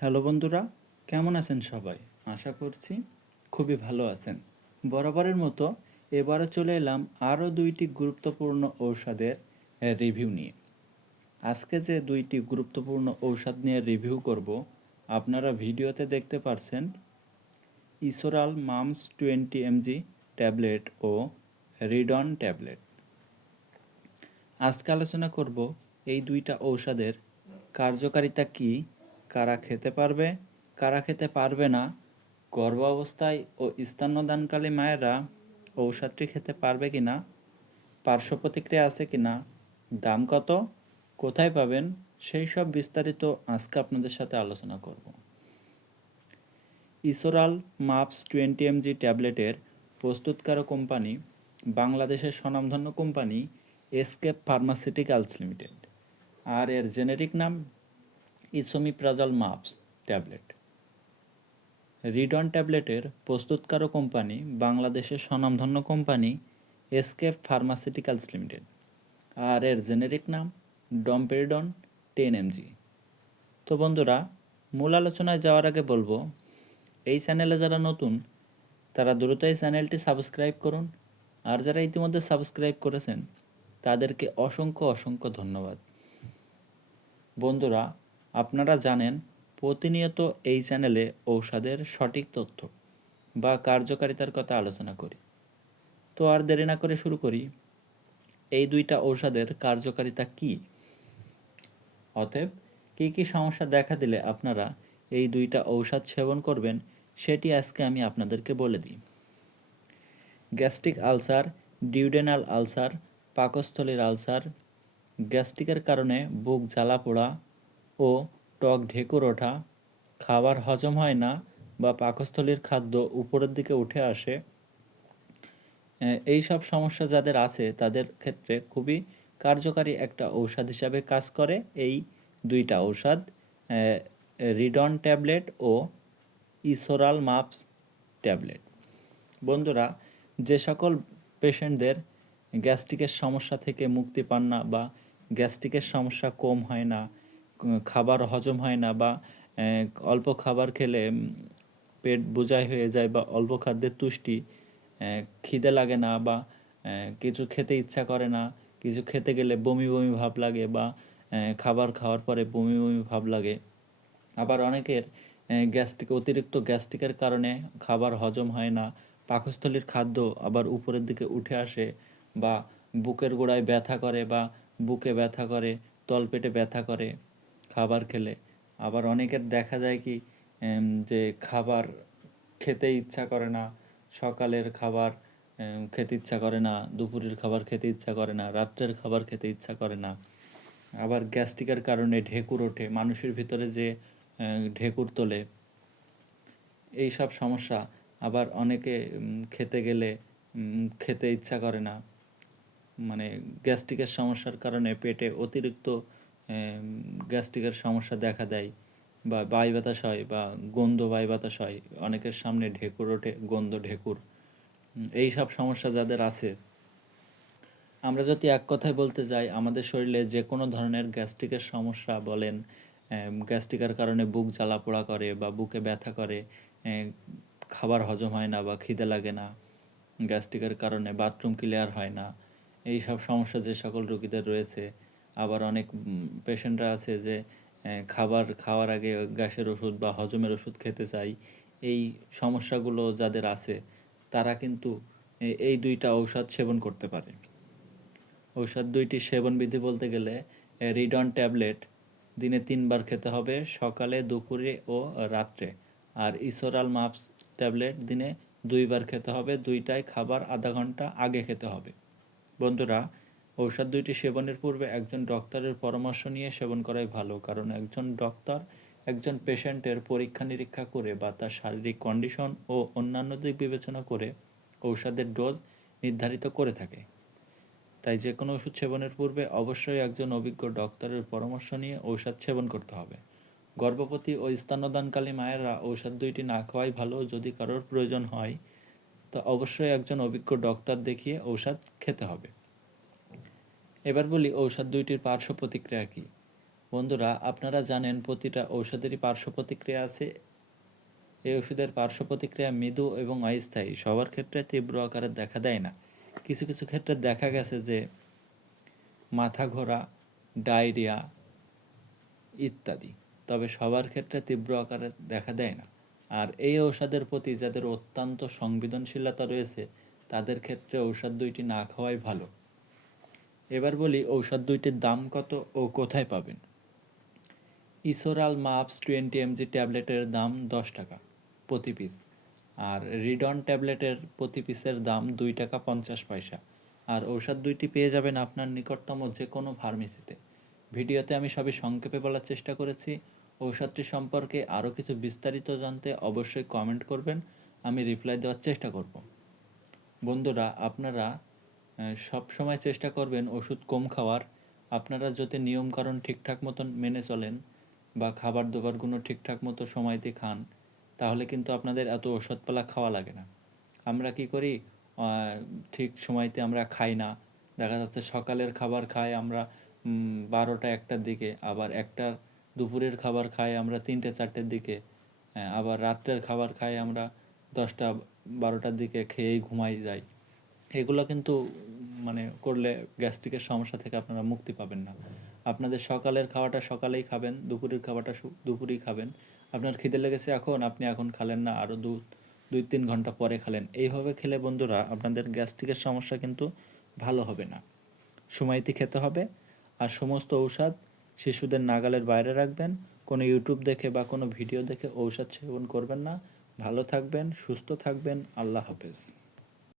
Hello বন্ধুরা, কেমন আছেন সবাই? আশা করছি খুবই ভালো আছেন। বরাবরের মতো এবারও চলে এলাম আরও দুইটি গুরুত্বপূর্ণ ঔষধের রিভিউ নিয়ে। আজকে যে দুইটি গুরুত্বপূর্ণ ঔষধ নিয়ে রিভিউ করব, আপনারা ভিডিওতে দেখতে পারছেন Esoral MUPS twenty mg tablet ও রিডন ট্যাবলেট। আজকে আলোচনা করব এই দুইটা ঔষধের কার্যকারিতা কি কারা খেতে পারবে, কারা খেতে পারবে না গর্ভ অবস্থায় ও স্তন্যদানকালী মায়েরা ঔষধটি খেতে পারবে কি না পার্শ্ব প্রতিক্রিয়া আছে কি না দাম কত, কোথায় পাবেন, সেই সব বিস্তারিত আজকে আপনাদের সাথে আলোচনা করব। ইসোরাল মাপস টোয়েন্টি এমজি ট্যাবলেটের প্রস্তুতকারক কোম্পানি বাংলাদেশের স্বনামধন্য কোম্পানি এসকেপ ফার্মাসিউটিক্যালস লিমিটেড। আর এর জেনেরিক নাম ইসোমিপ্রাজাল মাপস ট্যাবলেট। রিডন ট্যাবলেটের প্রস্তুতকারক কোম্পানি বাংলাদেশের স্বনামধন্য কোম্পানি এসকেপ ফার্মাসিউটিক্যালস লিমিটেড আর এর জেনেরিক নাম ডম্পেরিডন টেন এমজি। তো বন্ধুরা, মূল আলোচনায় যাওয়ার আগে বলব, এই চ্যানেলে যারা নতুন, তারা দ্রুত এই চ্যানেলটি সাবস্ক্রাইব করুন। আর যারা ইতিমধ্যে সাবস্ক্রাইব করেছেন, তাদেরকে অসংখ্য অসংখ্য ধন্যবাদ। বন্ধুরা আপনারা জানেন প্রতিনিয়ত এই চ্যানেলে ঔষধের সঠিক তথ্য বা কার্যকারিতার কথা আলোচনা করি। তো আর দেরি না করে শুরু করি। এই দুইটা ঔষধের কার্যকারিতা কি? অতএব কী কী সমস্যা দেখা দিলে আপনারা এই দুইটা ঔষধ সেবন করবেন সেটি আজকে আমি আপনাদেরকে বলে দিই। গ্যাস্ট্রিক আলসার, ডিউডেনাল আলসার, পাকস্থলীর আলসার, গ্যাস্ট্রিকের কারণে বুক জ্বালা পোড়া ও টক ঢেকুর ওঠা, খাবার হজম হয় না বা পাকস্থলীর খাদ্য উপরের দিকে উঠে আসে এই সব সমস্যা যাদের আছে তাদের ক্ষেত্রে খুবই কার্যকারী একটা ঔষধ হিসাবে কাজ করে। এই দুইটা ঔষধ রিডন ট্যাবলেট ও ইসোরাল মাপস ট্যাবলেট। বন্ধুরা, যে সকল পেশেন্টদের গ্যাস্ট্রিকের সমস্যা থেকে মুক্তি পান না বা গ্যাস্ট্রিকের সমস্যা কম হয় না খাবার হজম হয় না বা অল্প খাবার খেলে পেট বোঝাই হয়ে যায় বা অল্প খাদ্যের তুষ্টি খিদে লাগে না বা কিছু খেতে ইচ্ছা করে না, কিছু খেতে গেলে বমি বমি ভাব লাগে বা খাবার খাওয়ার পরে বমি বমি ভাব লাগে। আবার অনেকের গ্যাস্ট্রিক, অতিরিক্ত গ্যাস্ট্রিকের কারণে খাবার হজম হয় না, পাকস্থলীর খাদ্য আবার উপরের দিকে উঠে আসে বা, বুকের গোড়ায় ব্যথা করে বা, বুকে ব্যথা করে, তলপেটে ব্যথা করে। খাবার খেলে। আবার অনেকের দেখা যায় কি যে খাবার খেতে ইচ্ছা করে না, সকালের খাবার খেতে ইচ্ছা করে না, দুপুরের খাবার খেতে ইচ্ছা করে না, রাত্রের খাবার খেতে ইচ্ছা করে না। আবার গ্যাস্ট্রিকের কারণে ঢেকুর ওঠে, মানুষের ভিতরে যে ঢেকুর তোলে এই সব সমস্যা। আবার অনেকে খেতে গেলে খেতে ইচ্ছা করে না। মানে গ্যাস্ট্রিকের সমস্যার কারণে পেটে অতিরিক্ত গ্যাস্ট্রিকের সমস্যা দেখা দেয় বা বাই বাতাস হয় বা গন্ধ বাই বাতাস হয়, অনেকের সামনে ঢেকুর ওঠে, গন্ধ ঢেকুর। এই সব সমস্যা যাদের আছে, আমরা যদি এক কথায় বলতে যাই, আমাদের শরীরে যে কোনো ধরনের গ্যাস্ট্রিকের সমস্যা বলেন গ্যাস্ট্রিকের কারণে বুক জ্বালা পোড়া করে বা বুকে ব্যথা করে খাবার হজম হয় না বা খিদে লাগে না, গ্যাস্ট্রিকের কারণে বাথরুম ক্লিয়ার হয় না, এই সব সমস্যা যে সকল রোগীদের রয়েছে আবার অনেক পেশেন্টরা আছে যে খাবার খাওয়ার আগে গ্যাসের ওষুধ বা হজমের ওষুধ খেতে চাই। এই সমস্যাগুলো যাদের আছে, তারা কিন্তু এই দুইটা ঔষধ সেবন করতে পারে। ঔষধ দুইটি সেবন বিধি বলতে গেলে রিডন ট্যাবলেট, দিনে তিনবার খেতে হবে সকালে, দুপুরে ও রাত্রে। আর ইসোরাল মাপস ট্যাবলেট দিনে দুইবার খেতে হবে দুইটাই খাবার আধা ঘণ্টা আগে খেতে হবে। বন্ধুরা ঔষধ দুইটি সেবনের পূর্বে একজন ডক্টরের পরামর্শ নিয়ে সেবন করাই ভালো, কারণ একজন ডক্টর একজন পেশেন্টের পরীক্ষা নিরীক্ষা করে বা তার শারীরিক কন্ডিশন ও অন্যান্য দিক বিবেচনা করে ঔষধের ডোজ নির্ধারিত করে থাকে। তাই যে কোনো ওষুধ সেবনের পূর্বে অবশ্যই একজন অভিজ্ঞ ডক্টরের পরামর্শ নিয়ে ঔষধ সেবন করতে হবে। গর্ভবতী ও স্তন্যদানকালী মায়েরা ঔষধ দুইটি না খাওয়াই ভালো যদি কারোর প্রয়োজন হয়, তো অবশ্যই একজন অভিজ্ঞ ডক্টর দেখিয়ে ঔষধ খেতে হবে। এবার বলি ঔষধ দুইটির পার্শ্ব প্রতিক্রিয়া কী? বন্ধুরা, আপনারা জানেন প্রতিটা ঔষধেরই পার্শ্ব প্রতিক্রিয়া আছে। এই ওষুধের পার্শ্ব প্রতিক্রিয়া মৃদু এবং অস্থায়ী, সবার ক্ষেত্রে তীব্র আকারে দেখা দেয় না। কিছু কিছু ক্ষেত্রে দেখা গেছে যে মাথা ঘোরা, ডায়রিয়া ইত্যাদি, তবে সবার ক্ষেত্রে তীব্র আকারে দেখা দেয় না। আর এই ঔষধের প্রতি যাদের অত্যন্ত সংবেদনশীলতা রয়েছে, তাদের ক্ষেত্রে ঔষধ দুইটি না খাওয়াই ভালো। এবার বলি ঔষধ দুইটির দাম কত ও কোথায় পাবেন? ইসোরাল মাপস টোয়েন্টি এমজি ট্যাবলেটের দাম দশ টাকা প্রতি পিস আর রিডন ট্যাবলেটের প্রতি পিসের দাম দুই টাকা পঞ্চাশ পয়সা। আর ঔষধ দুইটি পেয়ে যাবেন আপনার নিকটতম যে কোনো ফার্মেসিতে। ভিডিওতে আমি সবই সংক্ষেপে বলার চেষ্টা করেছি। ঔষধটি সম্পর্কে আরও কিছু বিস্তারিত জানতে অবশ্যই কমেন্ট করবেন। আমি রিপ্লাই দেওয়ার চেষ্টা করব। বন্ধুরা, আপনারা সব সময় চেষ্টা করবেন ওষুধ কম খাওয়ার। আপনারা যদি নিয়মকানুন ঠিকঠাক মতন মেনে চলেন বা খাবার দাবারগুলো ঠিকঠাক মতো সময়তে খান, তাহলে কিন্তু আপনাদের এত ওষুধপালা খাওয়া লাগে না। আমরা কি করি? ঠিক সময়তে আমরা খাই না। দেখা যাচ্ছে সকালের খাবার খাই আমরা বারোটা একটার দিকে, আবার একটা দুপুরের খাবার খাই আমরা তিনটে চারটের দিকে আবার রাত্রের খাবার খাই আমরা দশটা বারোটার দিকে খেয়েই ঘুমাই যাই। এগুলো কিন্তু মানে করলে গ্যাস্ট্রিকের সমস্যা থেকে আপনারা মুক্তি পাবেন না। আপনাদের সকালের খাওয়াটা সকালেই খাবেন, দুপুরের সু- দুপুরেই খাবেন। আপনার খিদে লেগেছে এখন, আপনি এখন খালেন না আরও দু, দুই, তিন ঘণ্টা পরে খালেন। এইভাবে খেলে বন্ধুরা আপনাদের গ্যাস্ট্রিকের সমস্যা কিন্তু ভালো হবে না। সময়তে খেতে হবে, আর সমস্ত ঔষধ শিশুদের নাগালের বাইরে রাখবেন। কোনো ইউটিউব দেখে বা কোনো ভিডিও দেখে ঔষধ সেবন করবেন না। ভালো থাকবেন, সুস্থ থাকবেন, আল্লাহ হাফেজ।